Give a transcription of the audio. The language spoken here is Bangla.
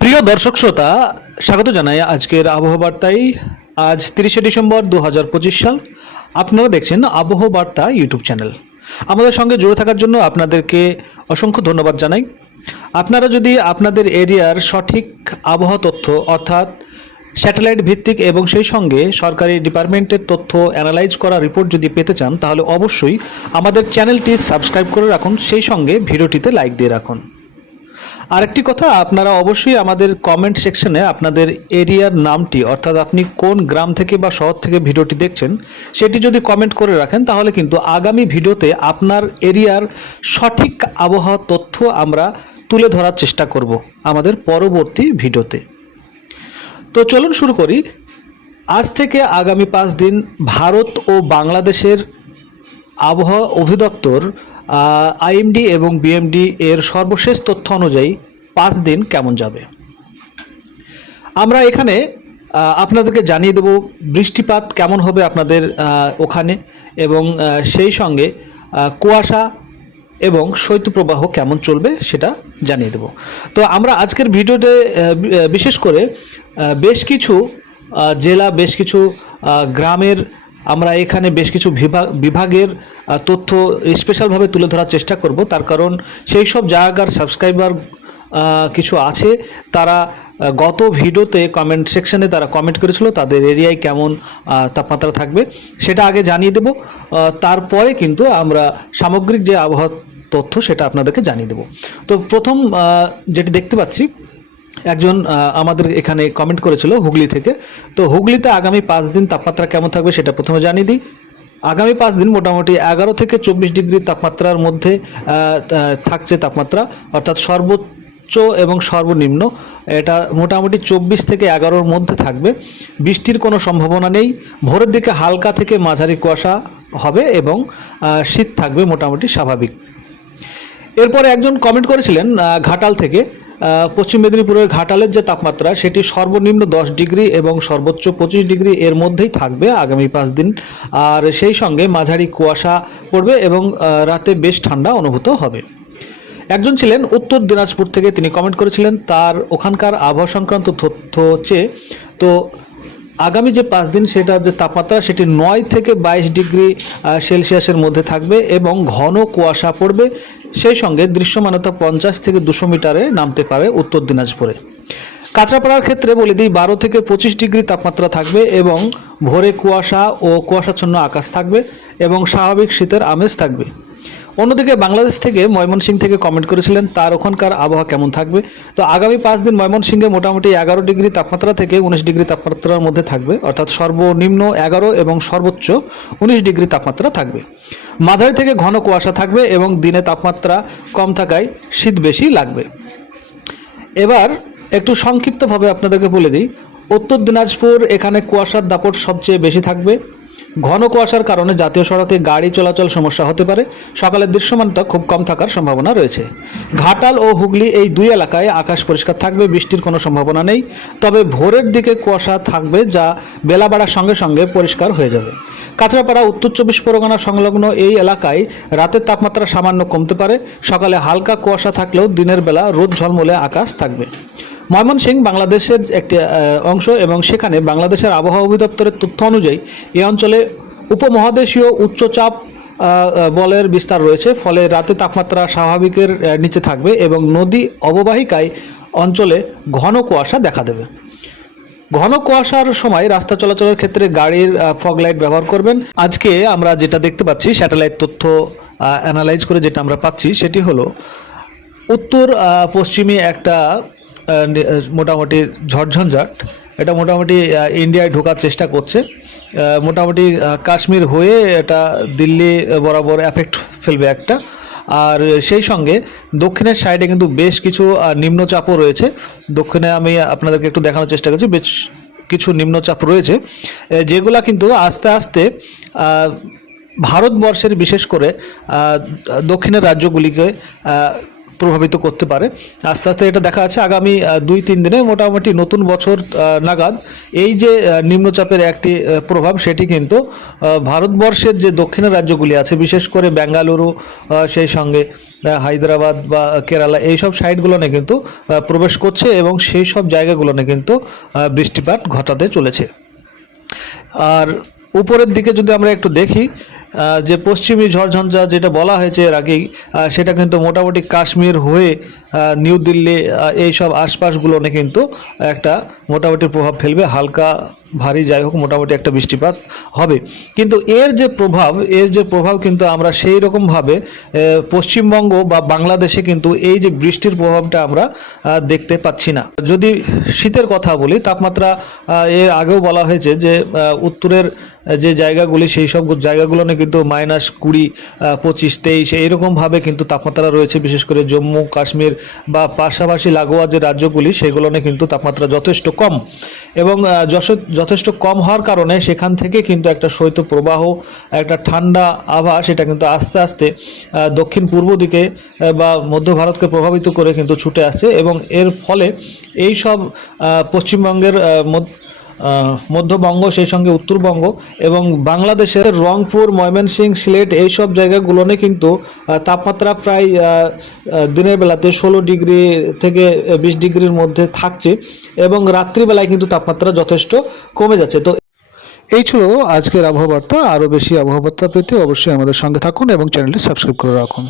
প্রিয় দর্শক শ্রোতা, স্বাগত জানাই আজকের আবহাওয়া বার্তায়। আজ 30শে ডিসেম্বর 2025 সাল। আপনারা দেখছেন আবহাওয়া বার্তা ইউটিউব চ্যানেল। আমাদের সঙ্গে জুড়ে থাকার জন্য আপনাদেরকে অসংখ্য ধন্যবাদ জানাই। আপনারা যদি আপনাদের এরিয়ার সঠিক আবহাওয়া তথ্য অর্থাৎ স্যাটেলাইট ভিত্তিক এবং সেই সঙ্গে সরকারি ডিপার্টমেন্টের তথ্য অ্যানালাইজ করা রিপোর্ট যদি পেতে চান, তাহলে অবশ্যই আমাদের চ্যানেলটি সাবস্ক্রাইব করে রাখুন, সেই সঙ্গে ভিডিওটিতে লাইক দিয়ে রাখুন। আরেকটি কথা, আপনারা অবশ্যই আমাদের কমেন্ট সেকশনে আপনাদের এরিয়ার নামটি অর্থাৎ আপনি কোন গ্রাম থেকে বা শহর থেকে ভিডিওটি দেখছেন সেটি যদি কমেন্ট করে রাখেন, তাহলে কিন্তু আগামী ভিডিওতে আপনার এরিয়ার সঠিক আবহাওয়া তথ্য আমরা তুলে ধরার চেষ্টা করব আমাদের পরবর্তী ভিডিওতে। তো চলুন শুরু করি। আজ থেকে আগামী 5 দিন ভারত ও বাংলাদেশের আবহাওয়া অধিদপ্তর আইএমডি এবং বিএমডি এর সর্বশেষ তথ্য অনুযায়ী 5 দিন কেমন যাবে আমরা এখানে আপনাদেরকে জানিয়ে দেব। বৃষ্টিপাত কেমন হবে আপনাদের ওখানে, এবং সেই সঙ্গে কুয়াশা এবং শৈত্যপ্রবাহ কেমন চলবে সেটা জানিয়ে দেব। তো আমরা আজকের ভিডিওতে বিশেষ করে বেশ কিছু জেলা, বেশ কিছু গ্রামের আমরা এখানে বেশ কিছু বিভাগের তথ্য স্পেশালভাবে তুলে ধরার চেষ্টা করব। তার কারণ সেই সব জায়গার সাবস্ক্রাইবার কিছু আছে, তারা গত ভিডিওতে কমেন্ট সেকশনে তারা কমেন্ট করেছিল তাদের এরিয়ায় কেমন তাপমাত্রা থাকবে সেটা আগে জানিয়ে দেব। তারপরে কিন্তু আমরা সামগ্রিক যে আবহাওয়া তথ্য সেটা আপনাদেরকে জানিয়ে দেব। তো প্রথম যেটি দেখতে পাচ্ছি, একজন আমাদের এখানে কমেন্ট করেছিল হুগলি থেকে। তো হুগলিতে আগামী 5 দিন তাপমাত্রা কেমন থাকবে সেটা প্রথমে জানিয়ে দিই। আগামী 5 দিন মোটামুটি 11 থেকে 24 ডিগ্রি তাপমাত্রার মধ্যে থাকছে তাপমাত্রা, অর্থাৎ সর্বোচ্চ এবং সর্বনিম্ন এটা মোটামুটি 24 থেকে 11-র মধ্যে থাকবে। বৃষ্টির কোনো সম্ভাবনা নেই। ভোরের দিকে হালকা থেকে মাঝারি কুয়াশা হবে এবং শীত থাকবে মোটামুটি স্বাভাবিক। এরপরে একজন কমেন্ট করেছিলেন ঘাটাল থেকে। পশ্চিম মেদিনীপুরের ঘাটালের যে তাপমাত্রা সেটি সর্বনিম্ন 10 ডিগ্রি এবং সর্বোচ্চ 25 ডিগ্রি এর মধ্যেই থাকবে আগামী 5 দিন। আর সেই সঙ্গে মাঝারি কুয়াশা পড়বে এবং রাতে বেশ ঠান্ডা অনুভূত হবে। একজন ছিলেন উত্তর দিনাজপুর থেকে, তিনি কমেন্ট করেছিলেন তার ওখানকার আবহাওয়া সংক্রান্ত তথ্য হচ্ছে। তো আগামী যে 5 দিন সেটা যে তাপমাত্রা সেটি 9 থেকে 22 ডিগ্রি সেলসিয়াসের মধ্যে থাকবে এবং ঘন কুয়াশা পড়বে। সেই সঙ্গে দৃশ্যমানতা 50 থেকে 200 মিটারে নামতে পারে উত্তর দিনাজপুরে। কাঁচরাপাড়ার ক্ষেত্রে বলে দিই 12 থেকে 25 ডিগ্রি তাপমাত্রা থাকবে এবং ভোরে কুয়াশা ও কুয়াশাচ্ছন্ন আকাশ থাকবে এবং স্বাভাবিক শীতের আমেজ থাকবে। অন্যদিকে বাংলাদেশ থেকে ময়মনসিংহ থেকে কমেন্ট করেছিলেন তার ওখানকার আবহাওয়া কেমন থাকবে। তো আগামী 5 দিন ময়মনসিংহে মোটামুটি 11 ডিগ্রি তাপমাত্রা থেকে 19 ডিগ্রি তাপমাত্রার মধ্যে থাকবে, অর্থাৎ সর্বনিম্ন 11 এবং সর্বোচ্চ 19 ডিগ্রি তাপমাত্রা থাকবে। মাঝারি থেকে ঘন কুয়াশা থাকবে এবং দিনে তাপমাত্রা কম থাকায় শীত বেশি লাগবে। এবার একটু সংক্ষিপ্তভাবে আপনাদেরকে বলে দিই, উত্তর দিনাজপুর এখানে কুয়াশার দাপট সবচেয়ে বেশি থাকবে। ঘন কুয়াশার কারণে জাতীয় সড়কে গাড়ি চলাচল সমস্যা হতে পারে। সকালের দৃশ্যমানতা খুব কম থাকার সম্ভাবনা রয়েছে। ঘাটাল ও হুগলি এই দুই এলাকায় আকাশ পরিষ্কার থাকবে, বৃষ্টির কোনো সম্ভাবনা নেই। তবে ভোরের দিকে কুয়াশা থাকবে যা বেলা বাড়ার সঙ্গে সঙ্গে পরিষ্কার হয়ে যাবে। কাঁচরাপাড়া উত্তর 24 পরগনা সংলগ্ন এই এলাকায় রাতের তাপমাত্রা সামান্য কমতে পারে। সকালে হালকা কুয়াশা থাকলেও দিনের বেলা রোদ ঝলমলে আকাশ থাকবে। ময়মনসিংহ বাংলাদেশের একটি অংশ এবং সেখানে বাংলাদেশের আবহাওয়া অধিদপ্তরের তথ্য অনুযায়ী এই অঞ্চলে উপমহাদেশীয় উচ্চচাপ বলয়ের বিস্তার রয়েছে, ফলে রাতে তাপমাত্রা স্বাভাবিকের নিচে থাকবে এবং নদী অববাহিকায় অঞ্চলে ঘন কুয়াশা দেখা দেবে। ঘন কুয়াশার সময় রাস্তা চলাচলের ক্ষেত্রে গাড়ির ফগ লাইট ব্যবহার করবেন। আজকে আমরা যেটা দেখতে পাচ্ছি স্যাটেলাইট তথ্য অ্যানালাইজ করে যেটা আমরা পাচ্ছি সেটি হলো উত্তর পশ্চিমে একটা মোটামুটি ঝড়ঝঞ্ঝাট, এটা মোটামুটি ইন্ডিয়ায় ঢোকার চেষ্টা করছে। মোটামুটি কাশ্মীর হয়ে এটা দিল্লি বরাবর এফেক্ট ফেলবে একটা। আর সেই সঙ্গে দক্ষিণের সাইডে কিন্তু বেশ কিছু নিম্নচাপও রয়েছে। দক্ষিণে আমি আপনাদেরকে একটু দেখানোর চেষ্টা করছি, বেশ কিছু নিম্নচাপ রয়েছে যেগুলা কিন্তু আস্তে আস্তে ভারতবর্ষের বিশেষ করে দক্ষিণের রাজ্যগুলিকে প্রভাবিত করতে পারে। আস্তে আস্তে এটা দেখা যাচ্ছে আগামী 2-3 দিনে মোটামুটি নতুন বছর নাগাদ এই যে নিম্নচাপের একটি প্রভাব সেটি কিন্তু ভারতবর্ষের যে দক্ষিণের রাজ্যগুলি আছে, বিশেষ করে বেঙ্গালুরু, সেই সঙ্গে হায়দ্রাবাদ বা কেরালা, এইসব সাইডগুলোনে কিন্তু প্রবেশ করছে এবং সেই সব জায়গাগুলোনে কিন্তু বৃষ্টিপাত ঘটাতে চলেছে। আর উপরের দিকে যদি আমরা একটু দেখি, যে পশ্চিমী ঝড়ঝঞ্ঝা যেটা বলা হয়েছে এর আগেই, সেটা কিন্তু মোটামুটি কাশ্মীর হয়ে নিউ দিল্লি এইসব আশপাশগুলোনে কিন্তু একটা মোটামুটি প্রভাব ফেলবে, হালকা ভারী যাই হোক মোটামুটি একটা বৃষ্টিপাত হবে। কিন্তু এর যে প্রভাব কিন্তু আমরা সেই রকমভাবে পশ্চিমবঙ্গ বা বাংলাদেশে কিন্তু এই যে বৃষ্টির প্রভাবটা আমরা দেখতে পাচ্ছি না। যদি শীতের কথা বলি, তাপমাত্রা এর আগেও বলা হয়েছে যে উত্তরের যে জায়গাগুলি সেই সব জায়গাগুলোনে কিন্তু -20, 25, 23 এইরকমভাবে কিন্তু তাপমাত্রা রয়েছে। বিশেষ করে জম্মু কাশ্মীর বা পাশাপাশি লাগোয়া যে রাজ্যগুলি সেগুলোনে কিন্তু তাপমাত্রা যথেষ্ট কম, এবং যথেষ্ট কম হওয়ার কারণে সেখান থেকে কিন্তু একটা শৈত্যপ্রবাহ, একটা ঠান্ডা আবহাওয়া সেটা কিন্তু আস্তে আস্তে দক্ষিণ পূর্ব দিকে বা মধ্য ভারতকে প্রভাবিত করে কিন্তু ছুটে আসছে, এবং এর ফলে এই সব পশ্চিমবঙ্গের মধ্যবঙ্গ, সেই সঙ্গে উত্তরবঙ্গ এবং বাংলাদেশের রংপুর, ময়মনসিংহ, সিলেট এইসব জায়গাগুলোনে কিন্তু তাপমাত্রা প্রায় দিনের বেলাতে 16 ডিগ্রি থেকে 20 ডিগ্রির মধ্যে থাকছে, এবং রাত্রিবেলায় কিন্তু তাপমাত্রা যথেষ্ট কমে যাচ্ছে। তো এই ছিল আজকের আবহাওয়া বার্তা। আরও বেশি আবহাওয়া বার্তা পেতে অবশ্যই আমাদের সঙ্গে থাকুন এবং চ্যানেলটি সাবস্ক্রাইব করে রাখুন।